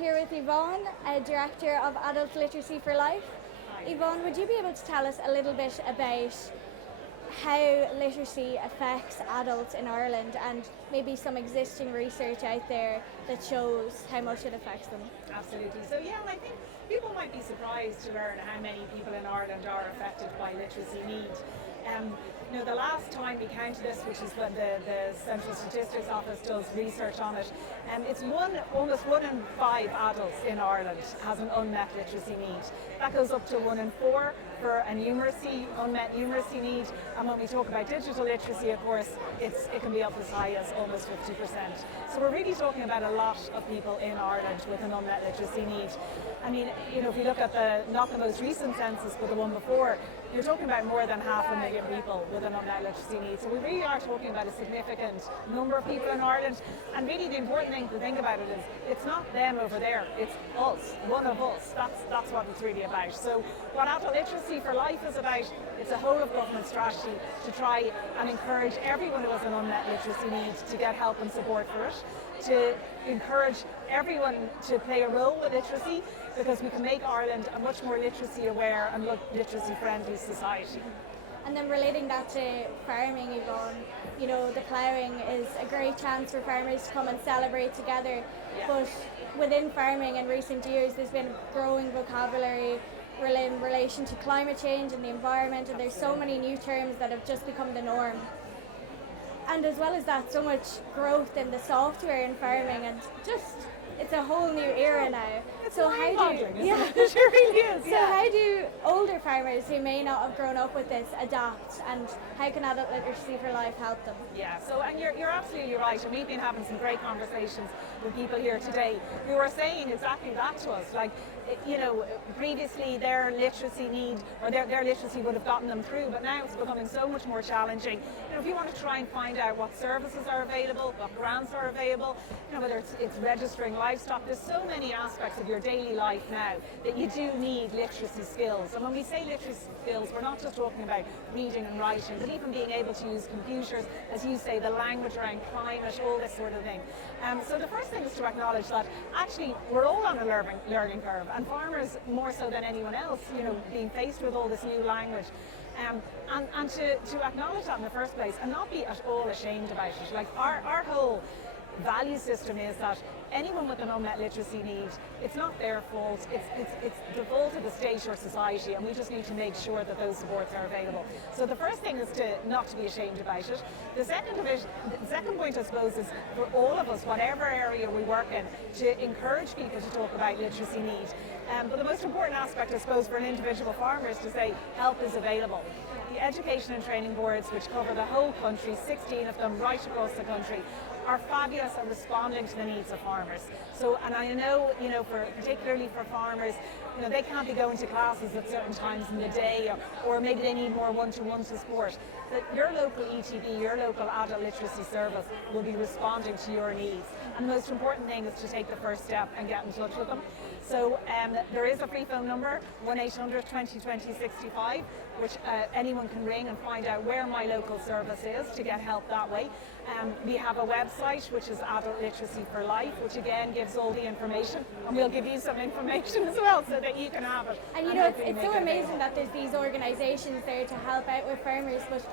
here with Yvonne, Director of Adult Literacy for Life. Yvonne, would you be able to tell us a little bit about how literacy affects adults in Ireland and maybe some existing research out there that shows how much it affects them? Absolutely. So yeah, I think people might be surprised to learn how many people in Ireland are affected by literacy need. The last time we counted this, which is when the Central Statistics Office does research on it, it's almost 1 in 5 adults in Ireland has an unmet literacy need. That goes up to 1 in 4 for an unmet numeracy need, and when we talk about digital literacy, of course, it can be up as high as almost 50%. So we're really talking about a lot of people in Ireland with an unmet literacy need. I mean, if you look at not the most recent census, but the one before, you're talking about more than 500,000 people with an unmet literacy need. So we really are talking about a significant number of people in Ireland. And really the important thing to think about it is it's not them over there, it's us, one of us. That's what it's really about. So what Adult Literacy for Life is about, it's a whole of government strategy to try and encourage everyone who has an unmet literacy need to get help and support for it, to encourage everyone to play a role with literacy, because we can make Ireland a much more literacy aware and literacy friendly society. And then relating that to farming, Yvonne, the ploughing is a great chance for farmers to come and celebrate together. Yeah. But within farming in recent years, there's been growing vocabulary in relation to climate change and the environment, and there's so many new terms that have just become the norm. And as well as that, so much growth in the software in farming, and it's a whole new era now. It's mind-boggling, isn't it? It really is. So how do older farmers who may not have grown up with this adapt, and how can Adult Literacy for Life help them? Yeah, so and you're absolutely right, and we've been having some great conversations with people here today who are saying exactly that to us. Like, previously their literacy need or their literacy would have gotten them through, but now it's becoming so much more challenging. If you want to try and find out what services are available, what grants are available, whether it's registering livestock, there's so many aspects of your daily life now that you do need literacy skills. And when we say literacy skills, we're not just talking about reading and writing, but even being able to use computers, as you say, the language around climate, all this sort of thing. So the first thing is to acknowledge that actually we're all on a learning curve, and farmers more so than anyone else, being faced with all this new language. And to acknowledge that in the first place and not be at all ashamed about it. Like our whole value system is that anyone with an unmet literacy need, it's not their fault, it's the fault of the state or society, and we just need to make sure that those supports are available. So the first thing is to not to be ashamed about it. The second point, I suppose, is for all of us, whatever area we work in, to encourage people to talk about literacy need. But the most important aspect, I suppose, for an individual farmer is to say help is available. The education and training boards, which cover the whole country, 16 of them right across the country, are fabulous at responding to the needs of farmers. So, and I know, particularly for farmers, they can't be going to classes at certain times in the day, or maybe they need more one-to-one support. That your local ETB, your local adult literacy service, will be responding to your needs. And the most important thing is to take the first step and get in touch with them. So there is a free phone number, 1-800-2020-65, which anyone can ring and find out where my local service is to get help that way. We have a website, which is Adult Literacy for Life, which again gives all the information, and we'll give you some information as well so that you can have it. And it's so amazing that there's these organisations there to help out with farmers, but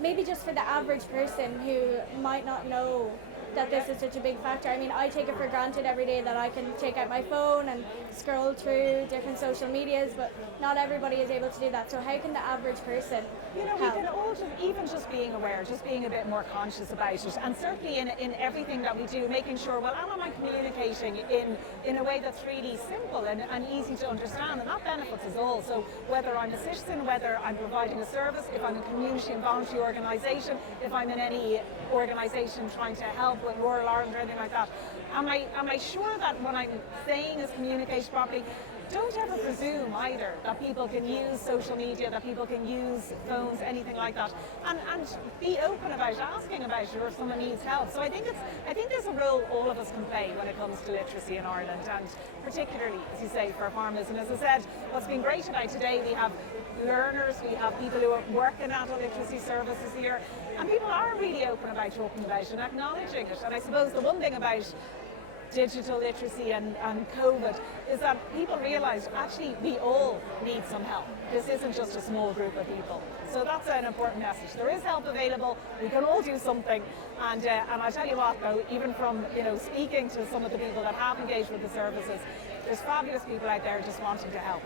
maybe just for the average person who might not know that this is such a big factor. I mean, I take it for granted every day that I can take out my phone and scroll through different social medias, but not everybody is able to do that. So how can the average person help? We can all just being aware, just being a bit more conscious about it, and certainly in everything that we do, making sure, well, am I communicating in a way that's really simple and easy to understand, and that benefits us all. So whether I'm a citizen, whether I'm providing a service, if I'm a community and voluntary organisation, if I'm in any organisation trying to help with rural Ireland or anything like that, am I sure that what I'm saying is communicated properly? Don't ever presume either that people can use social media, that people can use phones, anything like that, and be open about asking about it, or if someone needs help. So I think there's a role all of us can play when it comes to literacy in Ireland, and particularly, as you say, for farmers. And as I said, what's been great about today, we have learners, we have people who work in adult literacy services here, and people are really open about talking about it and acknowledging it. And I suppose the one thing about digital literacy and COVID, is that people realised actually we all need some help. This isn't just a small group of people. So that's an important message. There is help available. We can all do something. And I tell you what, though, even from speaking to some of the people that have engaged with the services, there's fabulous people out there just wanting to help.